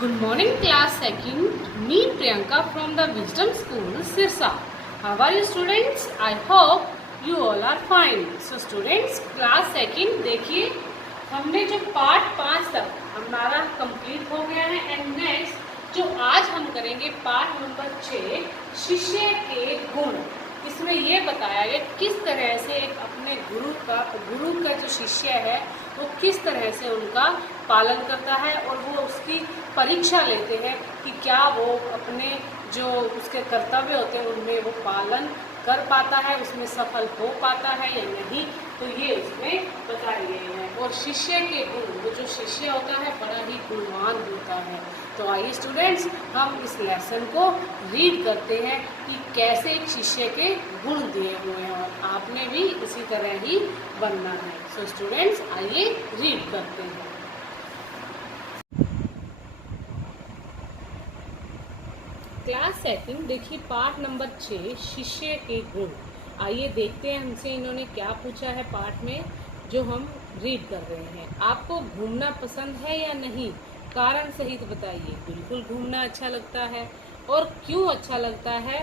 Good morning, class second. Me Priyanka from the Wisdom School, Sirsa. How are you, students? I hope you all are fine. So, students, class second देखिए हमने जो part 5 तक हमारा complete हो गया है and next जो आज हम करेंगे पार्ट नंबर 6 शिष्य के गुण। इसमें ये बताया गया किस तरह से एक अपने गुरु का जो शिष्य है वो किस तरह से उनका पालन करता है और वो उसकी परीक्षा लेते हैं कि क्या वो अपने जो उसके कर्तव्य होते हैं उनमें वो पालन कर पाता है, उसमें सफल हो पाता है या नहीं। तो ये उसमें बताए गए हैं। और शिष्य के गुण, वो जो शिष्य होता है बड़ा ही गुणवान होता है। तो आइए स्टूडेंट्स हम इस लेसन को रीड करते हैं कि कैसे एक शिष्य के गुण दिए हुए हैं और आपने भी इसी तरह ही बनना है। सो स्टूडेंट्स आइए रीड करते हैं। क्लास सेकंड देखिए पार्ट नंबर 6 शिष्य के गुण। आइए देखते हैं हमसे इन्होंने क्या पूछा है पार्ट में जो हम रीड कर रहे हैं। आपको घूमना पसंद है या नहीं, कारण सहित बताइए। बिल्कुल घूमना अच्छा लगता है। और क्यों अच्छा लगता है?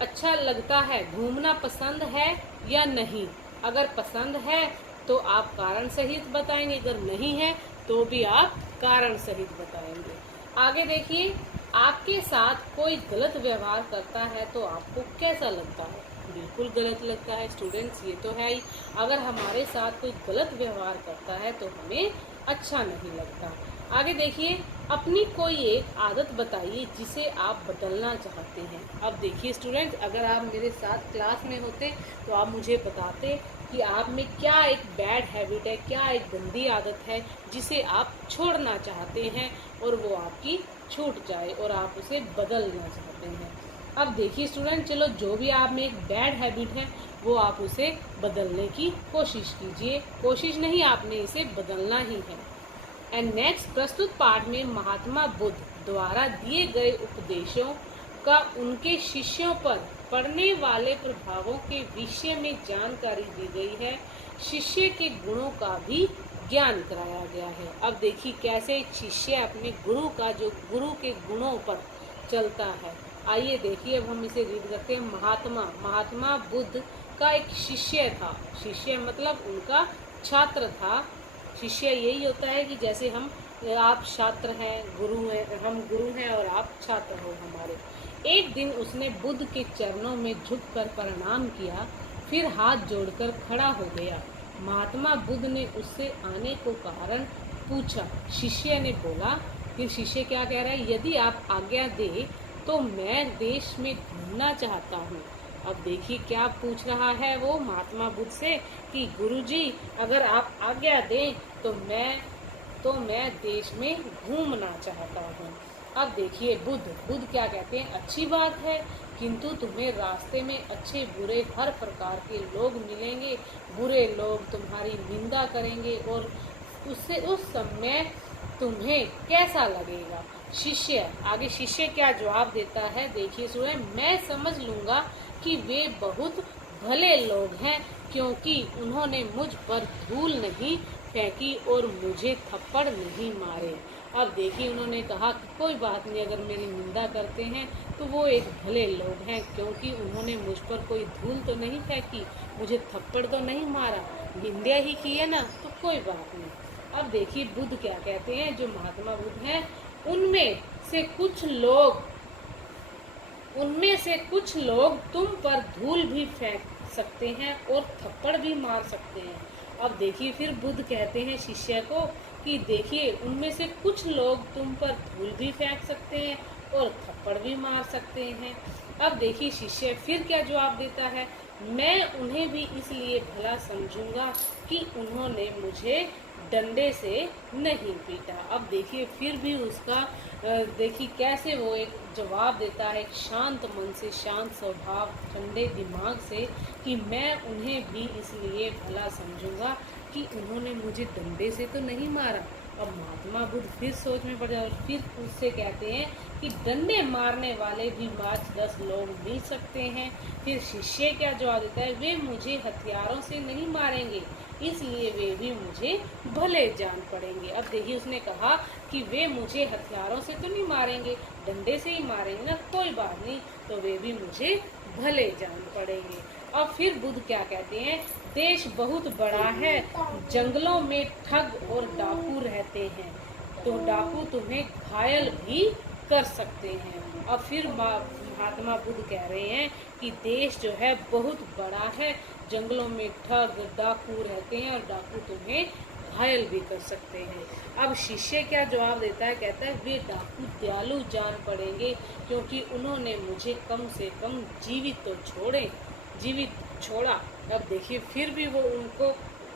अच्छा लगता है, घूमना पसंद है या नहीं। अगर पसंद है तो आप कारण सहित बताएंगे, अगर नहीं है तो भी आप कारण सहित बताएंगे। आगे देखिए, आपके साथ कोई गलत व्यवहार करता है तो आपको कैसा लगता है? बिल्कुल गलत लगता है स्टूडेंट्स, ये तो है ही। अगर हमारे साथ कोई गलत व्यवहार करता है तो हमें अच्छा नहीं लगता। आगे देखिए, अपनी कोई एक आदत बताइए जिसे आप बदलना चाहते हैं। अब देखिए स्टूडेंट्स, अगर आप मेरे साथ क्लास में होते तो आप मुझे बताते कि आप में क्या एक बैड हैबिट है, क्या एक गंदी आदत है जिसे आप छोड़ना चाहते हैं और वो आपकी छूट जाए और आप उसे बदलना चाहते हैं। अब देखिए स्टूडेंट, चलो जो भी आप में एक बैड हैबिट है वो आप उसे बदलने की कोशिश कीजिए। कोशिश नहीं, आपने इसे बदलना ही है। एंड नेक्स्ट, प्रस्तुत पाठ में महात्मा बुद्ध द्वारा दिए गए उपदेशों का उनके शिष्यों पर पड़ने वाले प्रभावों के विषय में जानकारी दी गई है। शिष्य के गुणों का भी ज्ञान कराया गया है। अब देखिए कैसे शिष्य अपने गुरु का जो गुरु के गुणों पर चलता है। आइए देखिए, अब हम इसे रीड करते हैं। महात्मा बुद्ध का एक शिष्य था। शिष्य मतलब उनका छात्र था। शिष्य यही होता है कि जैसे आप छात्र हैं, गुरु हैं, हम गुरु हैं और आप छात्र हो हमारे। एक दिन उसने बुद्ध के चरणों में झुककर प्रणाम किया, फिर हाथ जोड़कर खड़ा हो गया। महात्मा बुद्ध ने उससे आने को कारण पूछा। शिष्य ने बोला, फिर शिष्य क्या कह रहा है, यदि आप आज्ञा दे तो मैं देश में घूमना चाहता हूँ। अब देखिए क्या पूछ रहा है वो महात्मा बुद्ध से कि गुरुजी अगर आप आज्ञा दें तो मैं देश में घूमना चाहता हूँ। अब देखिए बुद्ध क्या कहते हैं, अच्छी बात है, किंतु तुम्हें रास्ते में अच्छे बुरे हर प्रकार के लोग मिलेंगे। बुरे लोग तुम्हारी निंदा करेंगे और उससे उस समय तुम्हें कैसा लगेगा? शिष्य क्या जवाब देता है, देखिए सुने। मैं समझ लूँगा कि वे बहुत भले लोग हैं क्योंकि उन्होंने मुझ पर धूल नहीं फेंकी और मुझे थप्पड़ नहीं मारे। अब देखिए उन्होंने कहा कि कोई बात नहीं, अगर मेरी निंदा करते हैं तो वो एक भले लोग हैं क्योंकि उन्होंने मुझ पर कोई धूल तो नहीं फेंकी, मुझे थप्पड़ तो नहीं मारा, निंदा ही की है ना, तो कोई बात नहीं। अब देखिए बुद्ध क्या कहते हैं, जो महात्मा बुद्ध हैं उनमें से कुछ लोग तुम पर धूल भी फेंक सकते हैं और थप्पड़ भी मार सकते हैं। अब देखिए फिर बुद्ध कहते हैं शिष्य को कि देखिए उनमें से कुछ लोग तुम पर धूल भी फेंक सकते हैं और थप्पड़ भी मार सकते हैं। अब देखिए शिष्य फिर क्या जवाब देता है, मैं उन्हें भी इसलिए भला समझूंगा कि उन्होंने मुझे डंडे से नहीं पीटा। अब देखिए फिर भी उसका देखिए कैसे वो एक जवाब देता है, एक शांत मन से, शांत स्वभाव, ठंडे दिमाग से, कि मैं उन्हें भी इसलिए भला समझूंगा कि उन्होंने मुझे डंडे से तो नहीं मारा। अब महात्मा बुद्ध फिर सोच में पड़ जाए और फिर उससे कहते हैं कि डंडे मारने वाले भी 5-10 लोग मिल सकते हैं। फिर शिष्य क्या जवाब देता है, वे मुझे हथियारों से नहीं मारेंगे, इसलिए वे भी मुझे भले जान पड़ेंगे। अब देखिए उसने कहा कि वे मुझे हथियारों से तो नहीं मारेंगे, डंडे से ही मारेंगे ना, कोई बात नहीं, तो वे भी मुझे भले जान पड़ेंगे। और फिर बुद्ध क्या कहते हैं, देश बहुत बड़ा है, जंगलों में ठग और डाकू रहते हैं, तो डाकू तुम्हें घायल भी कर सकते हैं। और फिर महात्मा बुद्ध कह रहे हैं कि देश जो है बहुत बड़ा है, जंगलों में ठग डाकू रहते हैं और डाकू तुम्हें घायल भी कर सकते हैं। अब शिष्य क्या जवाब देता है, कहता है वे डाकू दयालु जान पड़ेंगे, क्योंकि उन्होंने मुझे कम से कम जीवित छोड़ा। अब देखिए फिर भी वो उनको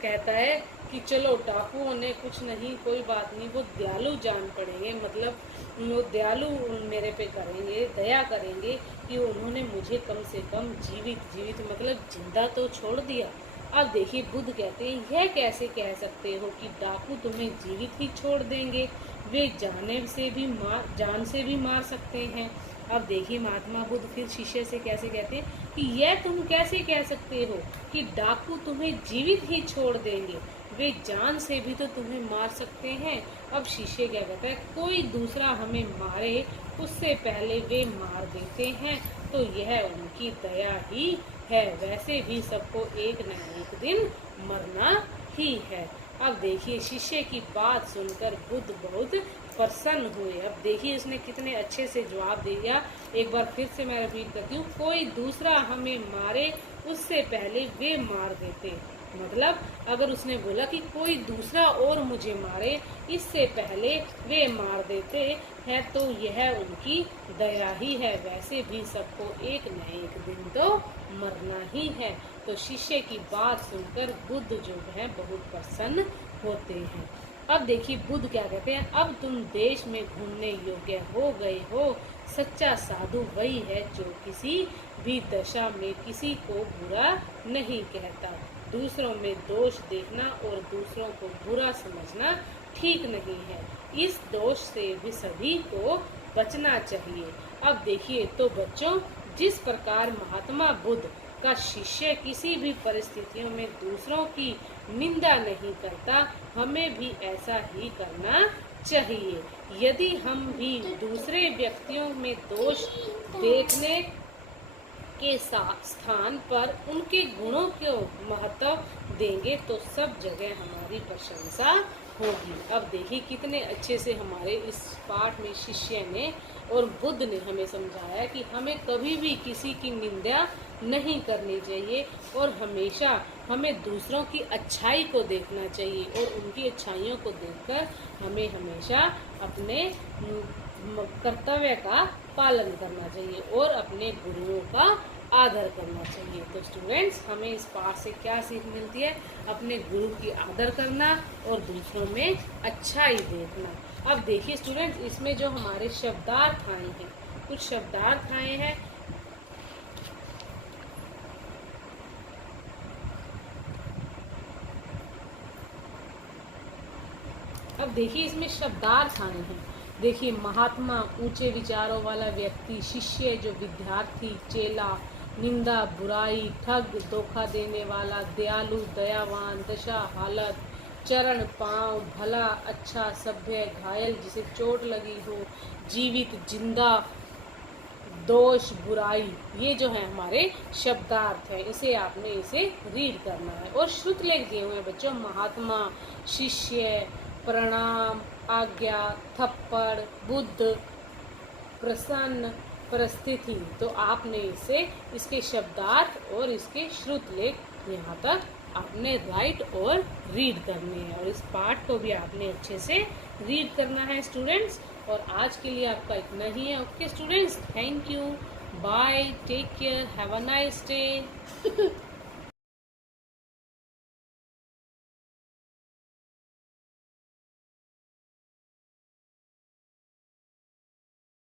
कहता है कि चलो डाकुओं ने कुछ नहीं, कोई बात नहीं, वो दयालु जान पड़ेंगे, मतलब वो दयालु मेरे पे करेंगे, दया करेंगे कि उन्होंने मुझे कम से कम जीवित मतलब जिंदा तो छोड़ दिया। अब देखिए बुद्ध कहते हैं यह कैसे कह सकते हो कि डाकू तुम्हें जीवित ही छोड़ देंगे, वे जान से भी मार सकते हैं। अब देखिए महात्मा बुद्ध फिर शिष्य से कैसे कहते हैं कि यह तुम कैसे कह सकते हो कि डाकू तुम्हें जीवित ही छोड़ देंगे, वे जान से भी तो तुम्हें मार सकते हैं। अब शिष्य क्या कहता है, कोई दूसरा हमें मारे उससे पहले वे मार देते हैं, तो यह उनकी दया ही है, वैसे भी सबको एक न एक दिन मरना ही है। अब देखिए शिष्य की बात सुनकर बुद्ध बहुत प्रसन्न हुए। अब देखिए उसने कितने अच्छे से जवाब दिया। एक बार फिर से मैं रिपीट करती हूँ, कोई दूसरा हमें मारे उससे पहले वे मार देते, मतलब अगर उसने बोला कि कोई दूसरा और मुझे मारे इससे पहले वे मार देते हैं, तो यह उनकी दया ही है, वैसे भी सबको एक न एक दिन तो मरना ही है। तो शिष्य की बात सुनकर बुद्ध जो है बहुत प्रसन्न होते हैं। अब देखिए बुद्ध क्या कहते हैं, अब तुम देश में घूमने योग्य हो गए हो, सच्चा साधु वही है जो किसी भी दशा में किसी को बुरा नहीं कहता, दूसरों में दोष देखना और दूसरों को बुरा समझना ठीक नहीं है, इस दोष से भी सभी को बचना चाहिए। अब देखिए तो बच्चों, जिस प्रकार महात्मा बुद्ध का शिष्य किसी भी परिस्थितियों में दूसरों की निंदा नहीं करता, हमें भी ऐसा ही करना चाहिए। यदि हम भी दूसरे व्यक्तियों में दोष देखने के स्थान पर उनके गुणों को महत्व देंगे तो सब जगह हमारी प्रशंसा होगी। अब देखिए कितने अच्छे से हमारे इस पाठ में शिष्य ने और बुद्ध ने हमें समझाया कि हमें कभी भी किसी की निंदा नहीं करनी चाहिए और हमेशा हमें दूसरों की अच्छाई को देखना चाहिए और उनकी अच्छाइयों को देखकर हमें हमेशा अपने कर्तव्य का पालन करना चाहिए और अपने गुरुओं का आदर करना चाहिए। तो स्टूडेंट्स, हमें इस पाठ से क्या सीख मिलती है, अपने गुरु की आदर करना और दूसरों में अच्छाई देखना। अब देखिए स्टूडेंट्स, इसमें जो हमारे शब्दार्थ आए हैं, कुछ शब्दार्थ आए हैं। अब देखिए इसमें शब्दार्थ आए हैं। देखिए महात्मा ऊंचे विचारों वाला व्यक्ति, शिष्य जो विद्यार्थी, चेला निंदा बुराई, ठग धोखा देने वाला, दयालु दयावान, दशा हालत, चरण पांव, भला अच्छा सभ्य, घायल जिसे चोट लगी हो, जीवित जिंदा, दोष बुराई, ये जो है हमारे शब्दार्थ है। इसे आपने इसे रीड करना है और श्रुतलेख दिए हुए हैं बच्चों, महात्मा, शिष्य, प्रणाम, आज्ञा, थप्पड़, बुद्ध, प्रसन्न, परिस्थिति। तो आपने इसे इसके शब्दार्थ और इसके श्रुतलेख यहाँ तक आपने राइट और रीड करने हैं और इस पाठ को भी आपने अच्छे से रीड करना है स्टूडेंट्स। और आज के लिए आपका इतना ही है। Okay students, thank you, bye, take care, have a nice day.